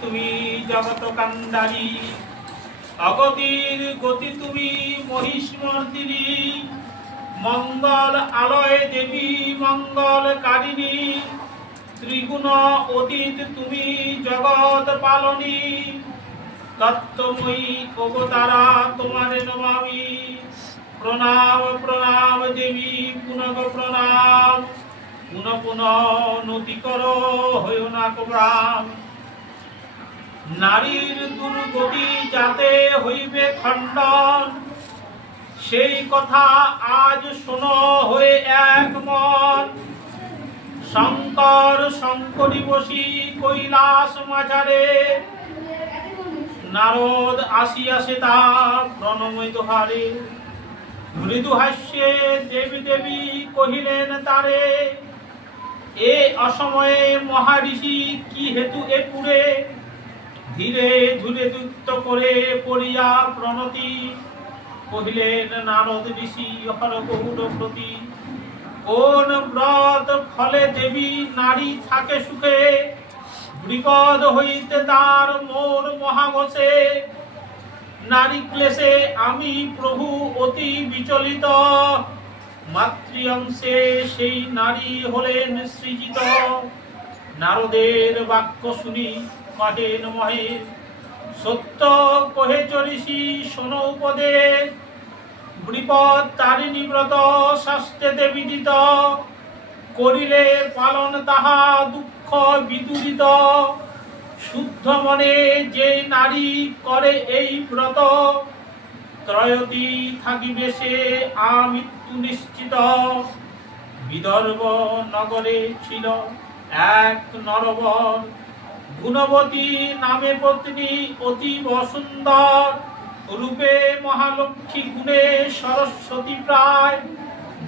তুমি জগত কান্দারী, অগতির গতি তুমি মহিষমর্দিনী। মঙ্গল আলয় দেবী মঙ্গলকারিণী, ত্রিগুণ অতীত তুমি জগৎ পালনী। তত্ত্বময়ী অবতারা তোমারে নমামি, প্রণাম প্রণাম দেবী পুনঃ প্রণাম। পুনঃ পুনঃ নতি করো হইও না কোব্রাম। নারীর দুর্গতি যাতে হইবে খণ্ডন, সেই কথা আজ শোনো হয়ে এক মন। শঙ্কর শঙ্করী বসি কৈলাস মাঝারে, নারদ আসিয়াছে তা প্রণময় দোহারে। মৃদু হাস্যে দেবী দেবী কহিলেন তারে, এ অসময়ে মহারিষি কি হেতু এ পুরে। ধীরে ধীরে যুক্ত করে পড়িয়া প্রণতি, কহিলেন নারদ ঋষি হর গৌর প্রতি। কোন ব্রত ফলে দেবী নারী থাকে সুখে, বিপদ হইতে তার মোর মহাবশে। নারী ক্লেশে আমি প্রভু অতি বিচলিত, মাতৃ অংশে সেই নারী হলেন সৃজিত। নারদের বাক্য শুনি কহেন মহেশ, সত্য কহে চরিষি শোনো উপদেশ। বিপদ তারিণী ব্রত শাস্ত্রেতে বিদিত, করিলে পালন তাহা দুঃখ বিদূরিত। শুদ্ধ মনে যে নারী করে এই ব্রত, ত্রয়তি থাকিবে সে আমৃত্যু নিশ্চিত। বিদর্ভ নগরে ছিল এক নরবর, গুণবতী নামে পত্নী অতীব সুন্দর। রূপে মহালক্ষ্মী, গুণে সরস্বতী প্রায়।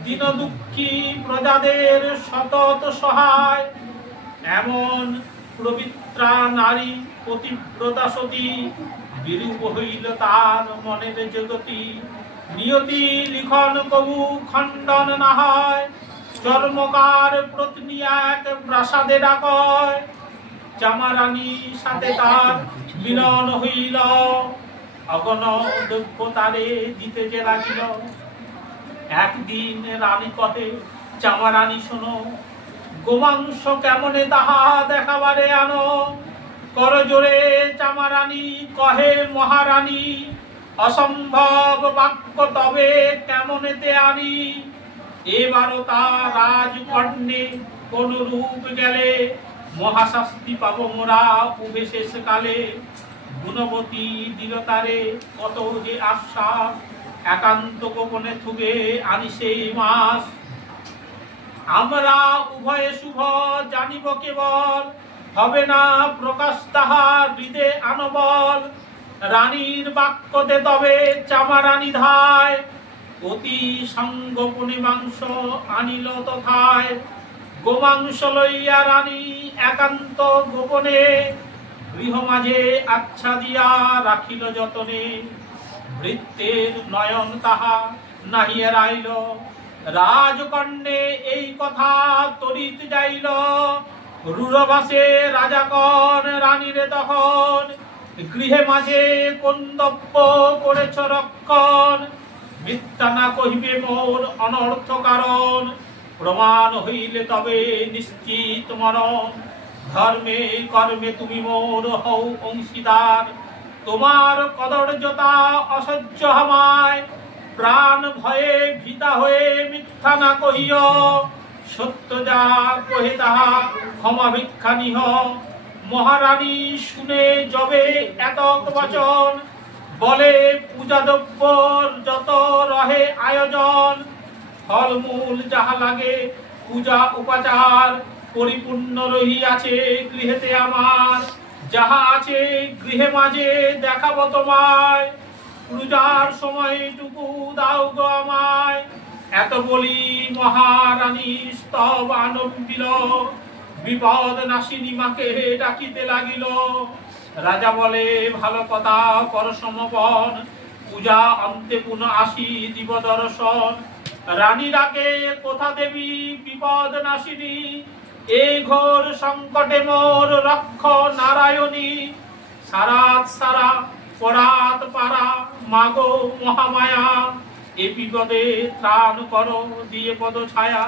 দীন দুঃখী প্রজাদের সতত সহায়। এমন পবিত্রা নারী পতিব্রতা সতী, বিরূপ হইল তার মনের জগতি। নিয়তি লিখন কবু খণ্ডন না হয়, চর্মকার পত্নী এক প্রাসাদে ডাকয়। চামারানী সাথে তার মিলন হইল, অগণ দ্রব্য তারে দিতে যে লাগিল। একদিন রানী কহে চামারানী শোনো, গোমাংস কেমনে তাহা দেখাবারে আনো। কর জোরে চামারানী কহে মহারানী, অসম্ভব বাক্য তবে কেমনেতে আনি। এবারও তার রাজকন্যে কোন রূপ গেলে, মহাশাস্তি পাব মোরা উভে শেষ কালে। গুণবতী দিল তারে কত যে আশ্বাস, একান্ত গোপনে থুবে আনি সেই মাস। আমরা উভয়ে শুভ জানিব কেবল, হবে না প্রকাশ তাহার হৃদে আনবল। রানীর বাক্যতে তবে চামারানী ধায়, অতি সঙ্গোপনে মাংস আনিল তথায়। গোমাংস লইয়া রানী একান্ত গোপনে, গৃহ মাঝে আচ্ছা দিয়া রাখিল যতনে। বৃত্তের নয়ন তাহা নাহি এড়াইল, রাজকন্যে এই কথা তরিত যাইল। রূঢ়বাসে রাজাগণ রানীরে তখন, গৃহে মাঝে কন্দব্য করেছ রক্ষণ। মিথ্যা না কহিবে মোর অনর্থ কারণ, প্রমাণ হইলে তবে নিশ্চিত মরণ। ধর্মে কর্মে তুমি মোর হও অংশীদার, তোমার কদর্যতা অসহ্য হমায়। প্রাণ ভয়ে ভীতা হয়ে মিথ্যা না কহিও, সত্য যা কহে তাহা ক্ষমা ভিক্ষা নিহ। মহারানী শুনে যবে এতক বচন, বলে পূজা দ্রব্যর যত রহে আয়োজন। ফলমূল যাহা লাগে পূজা উপাচার, পরিপূর্ণ রহিয়াছে গৃহেতে আমার। যাহা আছে গৃহে মাঝে দেখাবো তোমায়, পূজার সময়টুকু দাও গো আমায়। এত বলি মহারানী স্তব আনন্দিল, বিপদ নাশিনী মাকে ডাকিতে লাগিল। রাজা বলে ভালো কথা কর সমপন, পূজা অন্তে পুনঃ আসি দিব দর্শন। রানী ডাকে কোথা দেবী বিপদ নাশিনী, এই ঘোর সংকটে মোর রক্ষ নারায়ণী। সারাত সারা পরাত পারা মাগো মহামায়া, এ বিপদে ত্রাণ করো দিয়ে পদ ছায়া।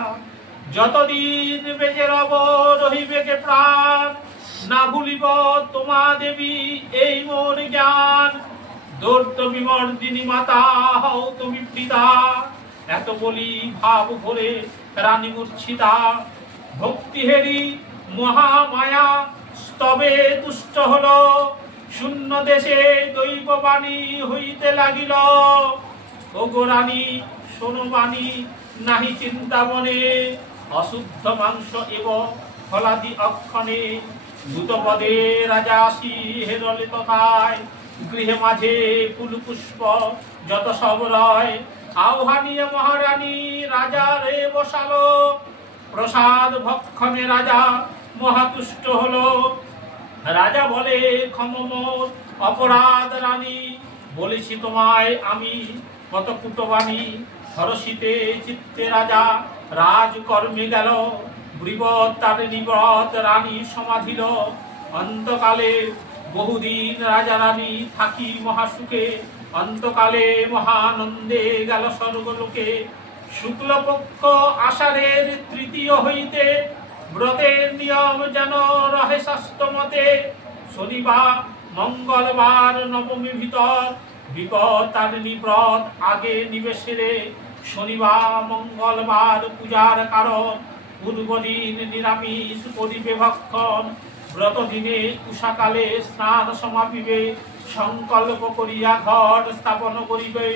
যতদিন বেজে রব রহিবে কে প্রাণ, না ভুলিব তোমা দেবী এই মোর জ্ঞান। দৈত্য বিমর্দিনী মাতা হও তুমি পিতা, এত বলি ভাব ভরে রানী মূর্ছিতা। ভক্তি হেরি মহামায়া স্তবে তুষ্ট হল, শূন্য দেশে দৈব বাণী হইতে লাগিল। ওগো রানী শোনো বাণী নাহি চিন্তা মনে, অশুদ্ধ মাংস এব ফলাদি অক্ষণে। দ্রুতপদে রাজা আসি হেরলে তথায়, গৃহে মাঝে ফুল পুষ্প যত সব রয়। আহ্বানিয়া মহারানী রাজা রে বসালো, প্রসাদ ভক্ষণে রাজা মহাতুষ্ট হলো। রাজা বলে ক্ষম মোর অপরাধ রানী, বলেছি তোমায় আমি কত কুটবাণী। হরষিতে চিত্তে রাজা রাজকর্মে গেল, ব্রীবৎ তার নিব্রত রানী সমাধিল। অন্তকালে বহুদিন রাজা রানী থাকি মহাসুখে, অন্তকালে মহানন্দে গেল স্বর্গলোকে। শুক্লপক্ষ আষাঢ়ের তৃতীয় হইতে, ব্রতের নিয়ম যেন রহে শাস্ত্র মতে। শনিবার মঙ্গলবার নবমী ভিতর, বিপদ তারিণী ব্রত আগে নিবেশেরে। শনিবার মঙ্গলবার পূজার কারণ, পূর্বদিন নিরামিষ করিবে ভক্ষণ। ব্রত দিনে উষাকালে স্নান সমাপিবে, সংকল্প করিয়া ঘট স্থাপন করিবে।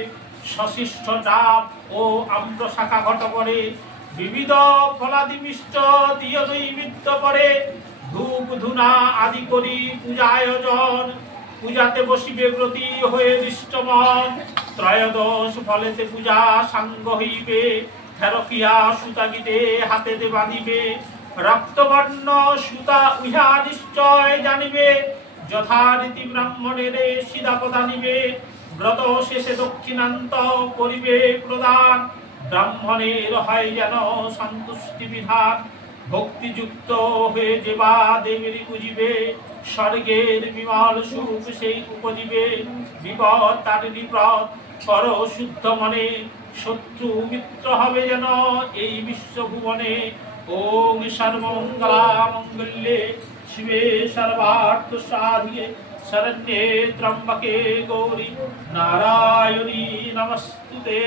সশিষ্ট ডাব ও আম্র শাখা ঘট করে, বিবিধ ফলাদি মিষ্ট দিয়ে নৈবেদ্য করে। ধূপ ধুনা আদি করি পূজা আয়োজন, পূজাতে বসিবে ব্রতী হয়ে দৃষ্টমন। ত্রয়োদশ ফলেতে পূজা সাঙ্গ হইবে, ফেরকিয়া সুতা গীতে হাতেতে বাঁধিবে। রক্তবর্ণ সুতা ইহা নিশ্চয় জানিবে, যথারীতি ব্রাহ্মণের সিধা প্রদানিবে। ব্রত শেষে দক্ষিণান্ত করিবে প্রদান, ব্রাহ্মণের হয় যেন সন্তুষ্টি বিধান। ভক্তিযুক্ত হয়ে যেবা দেবীর পুজিবে, স্বর্গের বিমল সুখ সেই উপজিবে। বিপদ তারিণী ব্রত কর শুদ্ধ মনে, শত্রু মিত্র হবে যেন এই বিশ্বভুবনে। ওম সর্বমঙ্গলা মঙ্গল্যে শিবে সর্বার্থ সাধিকে, শরণ্যে ত্র্যম্বকে গৌরী নারায়ণী নমস্তুতে।